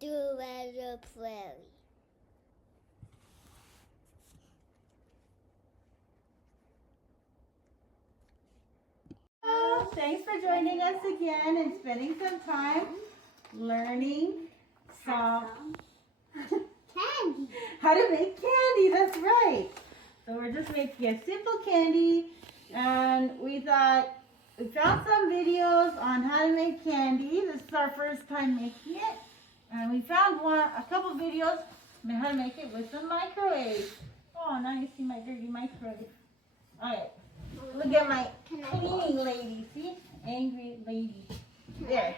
Do a Prairie. Thanks for joining us again and spending some time learning some Candy. how to make candy. That's right. So we're just making a simple candy, and we thought we found some videos on how to make candy. This is our first time making it, and we found a couple videos on how to make it with the microwave. Oh, now you see my dirty microwave. All right. Look at my cleaning lady. See? Angry lady. There.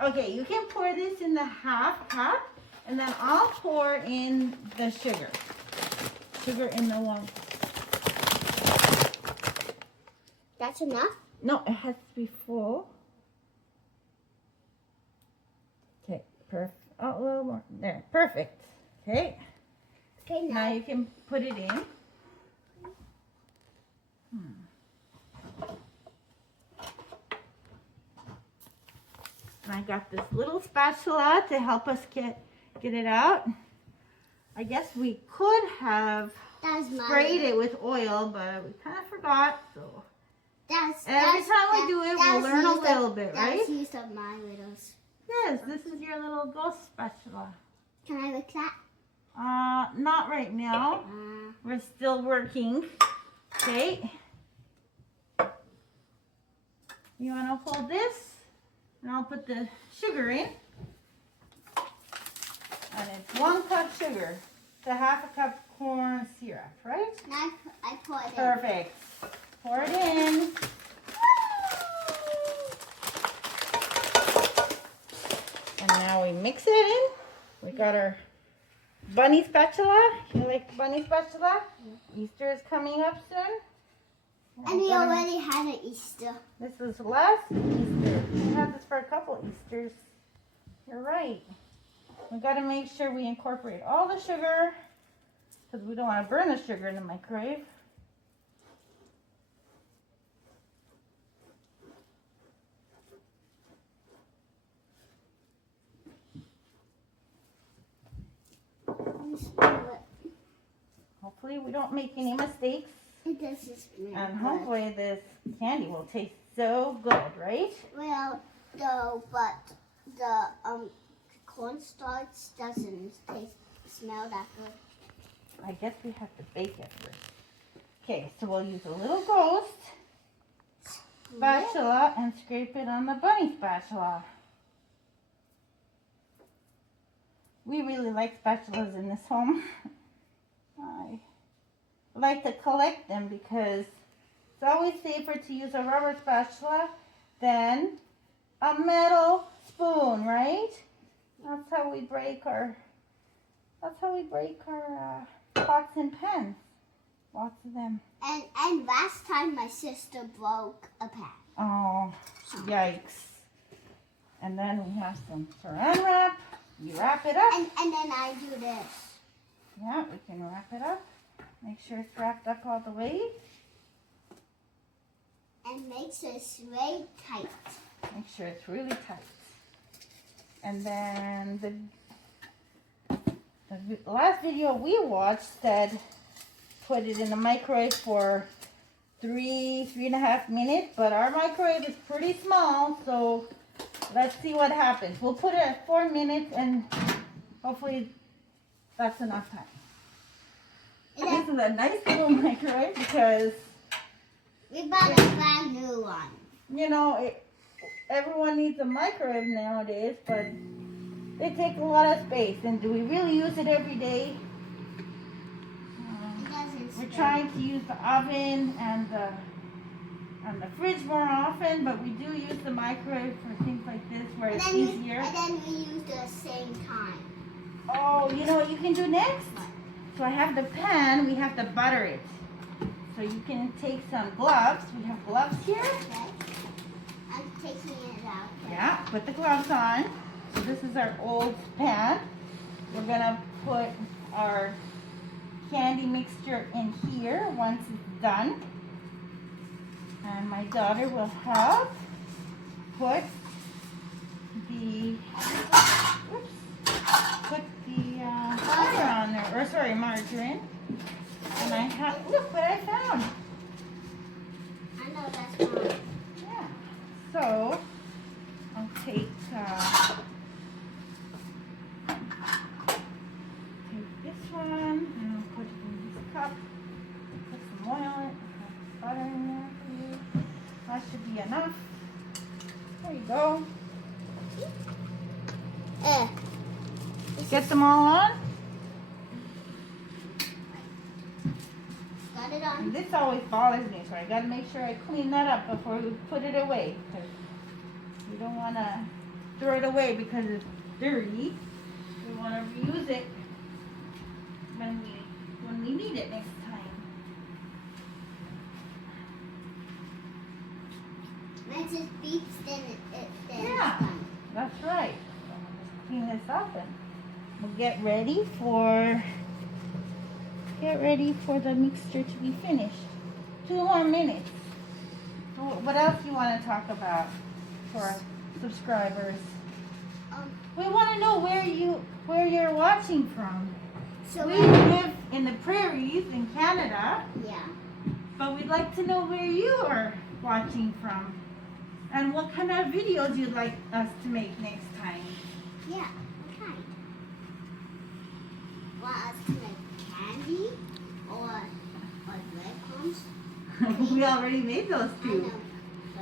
Okay, you can pour this in the half cup, and then I'll pour in the sugar. Sugar in the one. That's enough? No, it has to be full. Okay, perfect. Oh, a little more. There, perfect. Okay. Okay, Now you can put it in. And I got this little spatula to help us get it out. I guess we could have sprayed it with oil, but we kind of forgot. So every time we do it, we'll learn a little bit, right? That's used of my littles. Yes, this is your little ghost spatula. Can I look that? Not right now. We're still working. Okay. You want to hold this? And I'll put the sugar in. And it's 1 cup sugar to half a cup corn syrup, right? Now I pour it in. Perfect. Pour it in. And now we mix it in. We got our bunny spatula. You like bunny spatula? Easter is coming up soon. And we already had an Easter. This was last Easter. We had this for a couple Easters. You're right. We got to make sure we incorporate all the sugar because we don't want to burn the sugar in the microwave. Hopefully we don't make any mistakes. It does just And hopefully this candy will taste so good, right? Well, no, but the cornstarch doesn't smell that good. I guess we have to bake it first. Okay, so we'll use a little ghost spatula and scrape it on the bunny spatula. We really like spatulas in this home. I like to collect them because it's always safer to use a rubber spatula than a metal spoon, right? That's how we break our pots and pans. Lots of them. And last time my sister broke a pan. Oh, yikes. And then we have some saran wrap. You wrap it up. And then I do this. Yeah, we can wrap it up. Make sure it's wrapped up all the way. And makes it very tight. Make sure it's really tight. And then the last video we watched said put it in the microwave for 3.5 minutes, but our microwave is pretty small, so let's see what happens. We'll put it at 4 minutes and hopefully that's enough time. This is a nice little microwave because we bought a brand new one. You know, everyone needs a microwave nowadays, but they take a lot of space. And do we really use it every day? We're trying to use the oven and the fridge more often, but we do use the microwave for things like this where it's easier. And then we use it at the same time. Oh, you know what you can do next? So I have the pan, we have to butter it. So you can take some gloves. We have gloves here. Okay. I'm taking it out. Yeah, put the gloves on. So this is our old pan. We're gonna put our candy mixture in here once it's done. And my daughter will help put the, oops, mixture in. And I have, look what I found. I know that's mine. Yeah. So, I'll take this one and I'll put it in this cup. Put some oil in it. Put butter in there for you. That should be enough. There you go. Get them all on. Got it on. And this always bothers me, so I gotta make sure I clean that up before we put it away. Because we don't want to throw it away because it's dirty. We want to reuse it when we need it next time. Once it beeps, then it's Yeah. done. That's right. So we'll just clean this up and we'll get ready for the mixture to be finished. 2 more minutes. So what else do you want to talk about for our subscribers? We want to know where you're watching from. So We live in the prairies in Canada, yeah. but we'd like to know where you are watching from and what kind of videos you'd like us to make next time. Yeah. Okay. Want us to make candy or breadcrumbs? We already made those I two, know.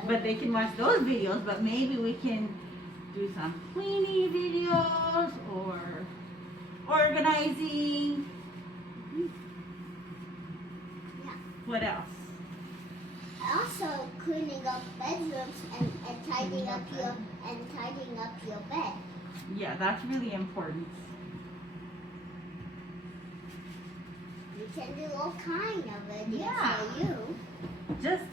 but they can watch those videos, but maybe we can do some cleaning videos or organizing. Yeah. What else? Also cleaning up bedrooms and tidying up your bed. Yeah, that's really important. You can do all kind of videos Yeah. for you. Just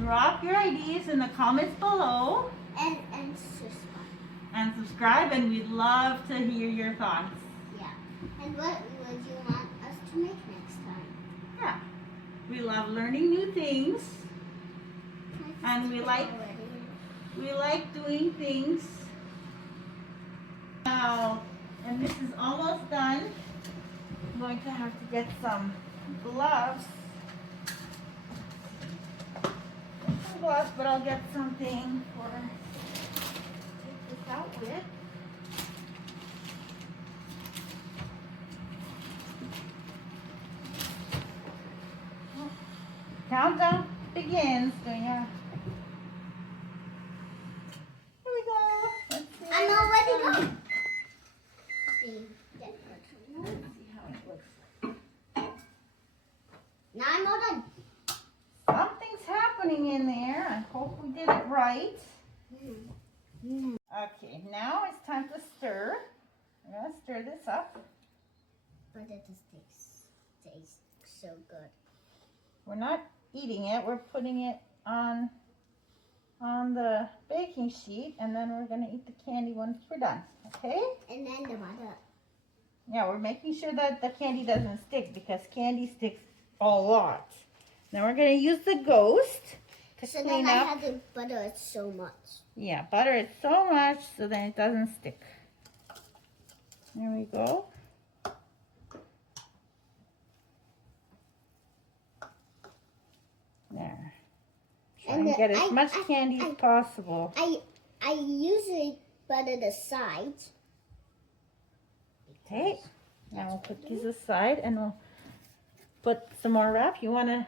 drop your ideas in the comments below And subscribe. and subscribe, and we'd love to hear your thoughts. Yeah. And what would you want us to make next time? Yeah, we love learning new things, and we like doing things. Now, and this is almost done. I'm going to have to get some gloves. Some gloves, but I'll get something for take this out with. Countdown begins, Dunja. Here we go. Let's see. I'm already done. See, Let's see how it looks. now I'm all done. Something's happening in there. I hope we did it right. Okay, now it's time to stir. We're gonna stir this up. But it just tastes so good. We're not eating it. We're putting it on the baking sheet, and then we're gonna eat the candy once we're done. Okay? And then the butter. Yeah, we're making sure that the candy doesn't stick because candy sticks a lot. Now we're gonna use the ghost to So clean then I up. have to butter it so much. Yeah, butter it so much so then it doesn't stick. There we go. There. Try and get as much candy as possible. I usually butter the sides. Okay. Now we'll put these aside and we'll put some more wrap. You want to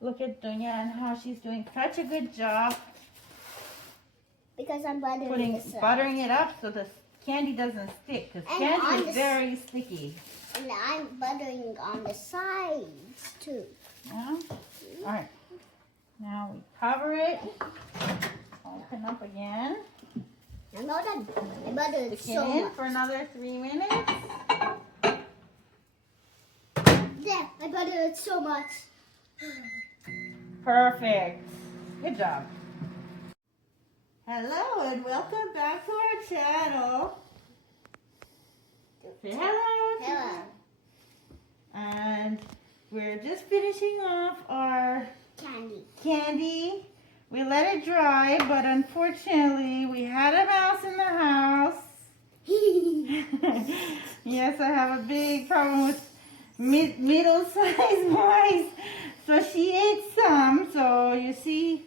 look at Dunja and how she's doing such a good job Because I'm buttering the sides. buttering it up so the candy doesn't stick because And on candy the is very sticky. And I'm buttering on the sides too. Yeah. All right. Now we cover it. Open up again. I'm all done. I buttered Stick so it in much. for another 3 minutes. There, I buttered so much. Perfect. Good job. Hello and welcome back to our channel. Say hello. Hello. And we're just finishing off our candy. We let it dry, but unfortunately we had a mouse in the house. Yes, I have a big problem with middle-sized mice. So she ate some. So you see,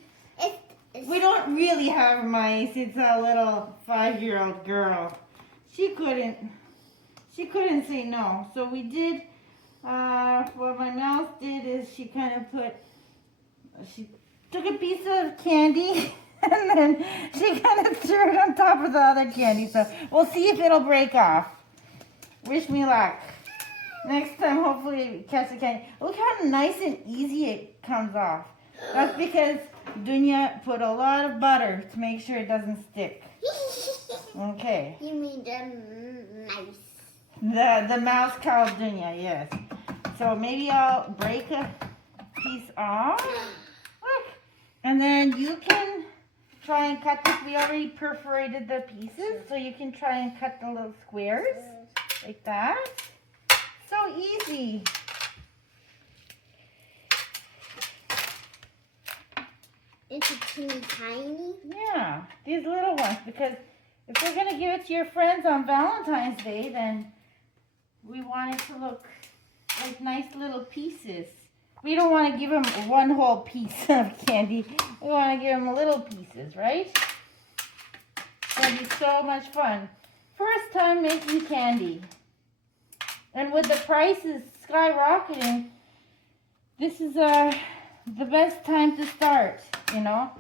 we don't really have mice. It's a little 5-year-old girl. She couldn't say no. So we did. What my mouse did is she took a piece of candy and then she kind of threw it on top of the other candy. So we'll see if it'll break off. Wish me luck. Next time, hopefully, we catch the candy. Look how nice and easy it comes off. That's because Dunja put a lot of butter to make sure it doesn't stick. Okay. You mean the mouse? The mouse called Dunja, yes. So maybe I'll break a piece off. Look. And then you can try and cut this. We already perforated the pieces, so you can try and cut the little squares like that. So easy. It's a teeny tiny. Yeah, these little ones, because if we're going to give it to your friends on Valentine's Day, then we want it to look like nice little pieces. We don't want to give them one whole piece of candy. We want to give them little pieces, right? It'll be so much fun. First time making candy. And with the prices skyrocketing, this is the best time to start, you know.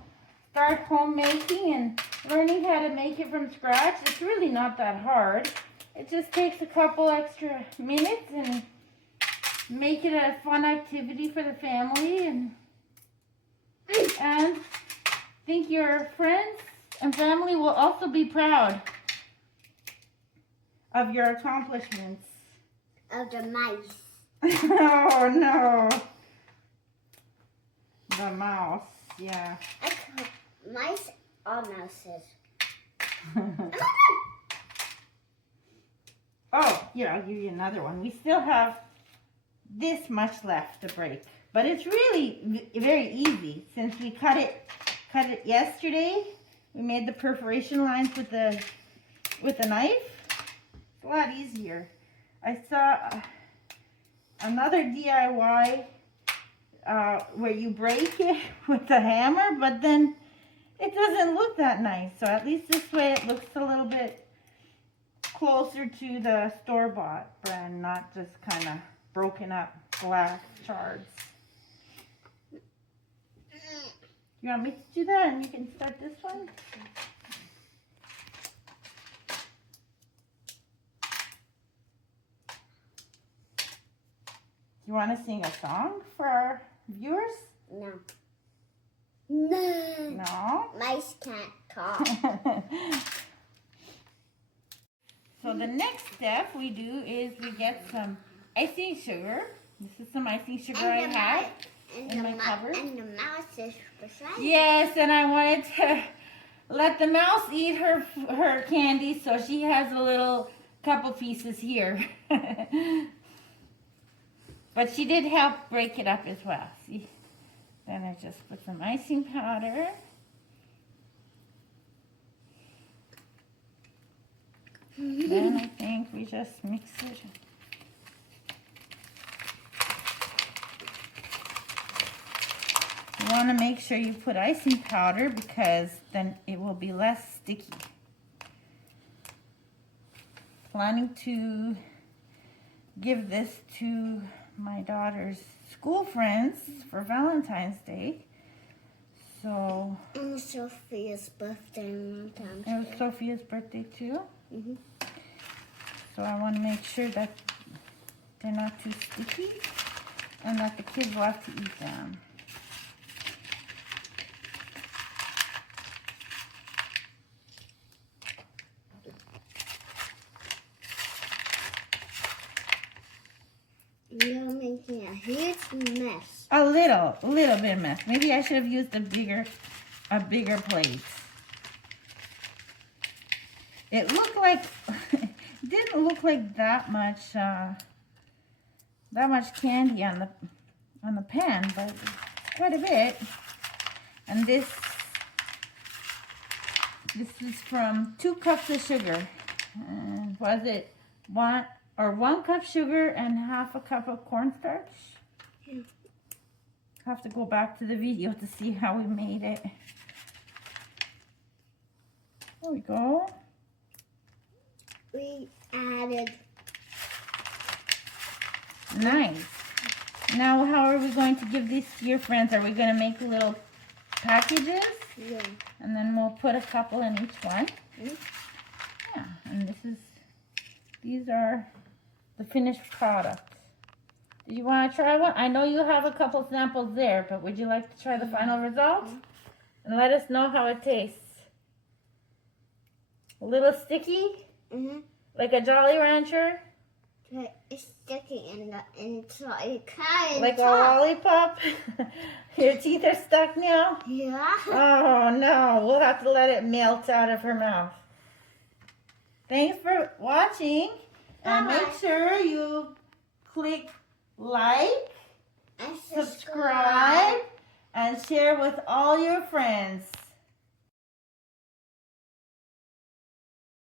Start homemaking and learning how to make it from scratch. It's really not that hard. It just takes a couple extra minutes and make it a fun activity for the family, and think your friends and family will also be proud of your accomplishments. Of the mice. Oh no. The mouse, yeah. Mice or mouses? Oh, here, I'll give you another one. We still have this much left to break, but it's really very easy since we cut it yesterday. We made the perforation lines with the knife. It's a lot easier. I saw another DIY where you break it with a hammer, but then it doesn't look that nice. So at least this way it looks a little bit closer to the store-bought brand, not just kind of broken up glass shards. You want me to do that and you can start this one? You want to sing a song for our viewers? No. No. No? Mice can't talk. So the next step we do is we get some icing sugar. This is some icing sugar I have in my cupboard. And the mouse is beside. Yes, and I wanted to let the mouse eat her candy, so she has a little couple pieces here. But she did help break it up as well. See? Then I just put some icing powder. Then I think we just mix it. You want to make sure you put icing powder because then it will be less sticky. Planning to give this to my daughter's school friends for Valentine's Day. So And Sophia's birthday on Valentine's it was Day. Sophia's birthday too. Mm-hmm. So I want to make sure that they're not too sticky and that the kids will have to eat them. You're making a huge mess. A little bit mess. Maybe I should have used a bigger plate. It looked like it didn't look like that much candy on the pan, but quite a bit. And this is from 2 cups of sugar. And was it or 1 cup sugar and half a cup of cornstarch. Yeah. Have to go back to the video to see how we made it. There we go. We added. Nice. Now how are we going to give these to your friends? Are we going to make little packages? Yeah. And then we'll put a couple in each one. Mm-hmm. Yeah, and these are the finished product. Do you want to try one? I know you have a couple samples there, but would you like to try the final result? And let us know how it tastes. A little sticky? Mm-hmm. Like a Jolly Rancher? It's sticking in the inside. Kind Like a lollipop? Your teeth are stuck now? Yeah. Oh no, we'll have to let it melt out of her mouth. Thanks for watching. And Bye-bye. make sure you click like, And subscribe, and share with all your friends.